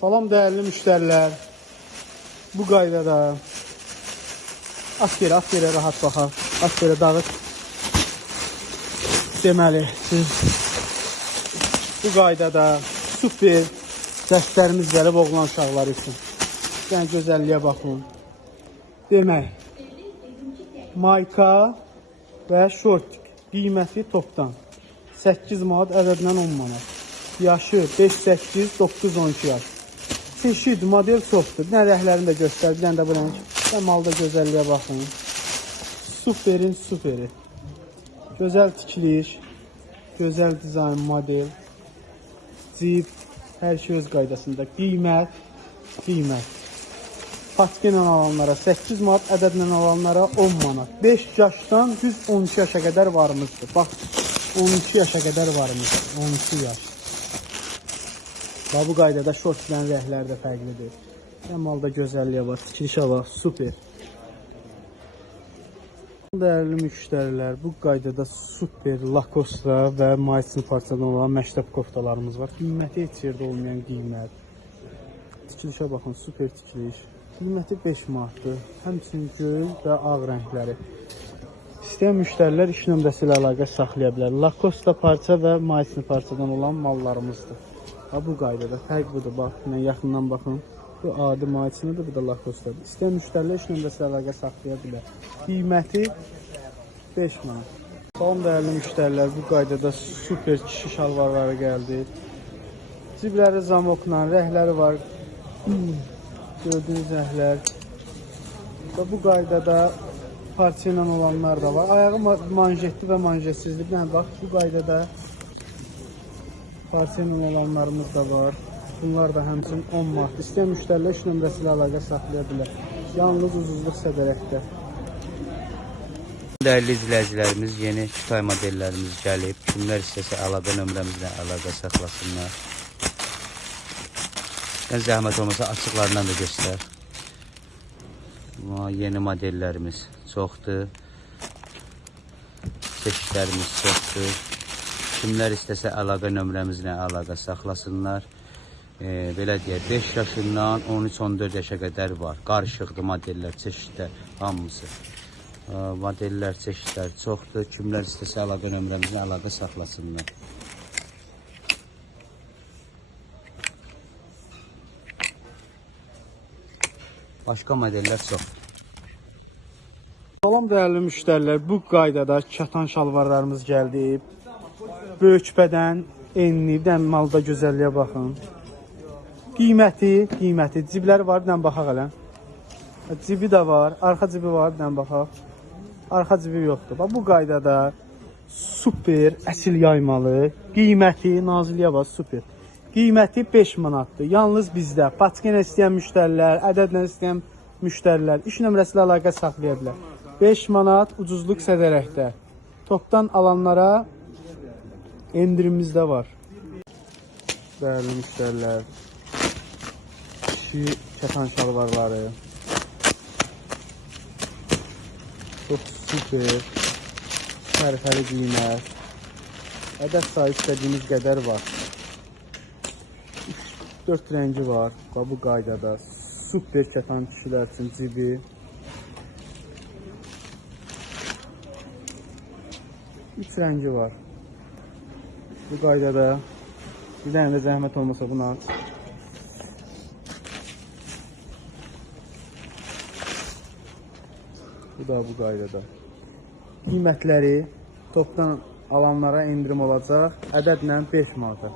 Salam değerli müşteriler. Bu qaydada at yerə rahat baxaq. At yerə dağıt. Deməli, siz bu qaydada super dəstlərimiz gəlib oğlan uşaqları üçün. Yəni gözəlliyə baxın. Demək, mayka və şortik qiyməti topdan 8 manat, ədədlə 10 manat. Yaşı 5, 8, 9, 12 yaş. Çeşid, model çoxdur. Bir dənə rəhlərini də göstər, bir dənə də bu rəng. Və malda gözəlliyə baxın. Superin superi. Gözəl tikiliş, gözəl dizayn, model, cip, hər şey öz qaydasında. Qiymət. Patiki ilə alanlara 8 manat, ədədlə alanlara 10 manat. 5 yaşdan düz 12 yaşa qədər varımızdır. Bax, 12 yaşa qədər varımızdır. 12 yaş. Bu qaydada şortların rəhləri də fərqlidir. Malda gözəlliyə bax, tikilişə bax, super. Dəyərli müştərilər, bu qaydada super Lacoste və Maysin parçadan olan məktəb koftalarımız var. Qiyməti heç yerdə olmayan qiymət. Tikilişə baxın, super tikiliş. Qiyməti 5 manatdır. Həmçinin göy və ağ rəngləri. İstəyən müştərilər iş nömrəsi ilə əlaqə saxlaya bilər. Lacoste parça və Maysin parçadan olan mallarımızdır. Bu qaydada fərq budur. Bax, mən yaxından baxın. Bu adi Maysindir, bu da Lacoste'dir. İstəyən müştərilər iş nömrəsi ilə əlaqə saxlaya bilər. Qiyməti 5 manat. Salam dəyərli müştərilər, bu qaydada super kişi şalvarları gəldi. Cibləri zamokla, rəhləri var. Gördüyünüz rəhlər. Bu qaydada parça ilə olanlar da var. Ayağı manjetli və manjetsizli. Bax, bu qaydada parça ilə olanlarımız da var. Bunlar da həmçinin 10 manat. İstəyən müştərilər iş nömrəsi ilə əlaqə saxlaya bilər. Yalnız uzunluq sədərəkdə. Dəyərli izləyicilərimiz, yeni Kütay modellərimiz gəlib. Kimlər istəsə əlaqə nömrəmizlə əlaqə saxlasınlar. Sən zəhmət olmasa açıqlarından da göstər. Yeni modellərimiz çoxdur. Çeşidlərimiz çoxdur. Kimlər istəsə əlaqə nömrəmizlə əlaqə saxlasınlar. Belə deyək, 5 yaşından 13-14 yaşa qədər var. Qarışıqdır modellər, çeşidlər, hamısı. Modellər, çeşidlər çoxdur. Kimlər istəsə əlaqə nömrəmizlə əlaqə saxlasınlar. Başqa modellər çoxdur. Salam dəyərli müştərilər, bu qaydada katan şalvarlarımız gəldi. Böyük bədən, enli, malda gözəlliyə baxın. Qiyməti, cibləri var, bir dənə baxaq elə. Cibi də var, arxa cibi var, bir dənə baxaq. Arxa cibi yoxdur. Bu qaydada super, əsil yaymalı, qiyməti, naziliyə bax, super. Qiyməti 5 manatdır. Yalnız bizdə patiki istəyən müştərilər, ədədlə istəyən müştərilər iş nömrəsi ilə əlaqə saxlaya bilər. 5 manat ucuzluq sədərəkdə. Topdan alanlara endirimimiz də var. Dəyərli müştərilər, kişi katan şalvarları çox super, sərfəli qiymət. Ədəd sayı istədiyimiz qədər var. 4 rəngi var. Bu qaydada super katan kişilər üçün cibi. Üç rəngi var. Bu qaydada bir dənə də zəhmət olmasa bunu aç. Bu da bu qaydada. Qiymətləri topdan alanlara endirim olacaq. Ədədlə 5 manata.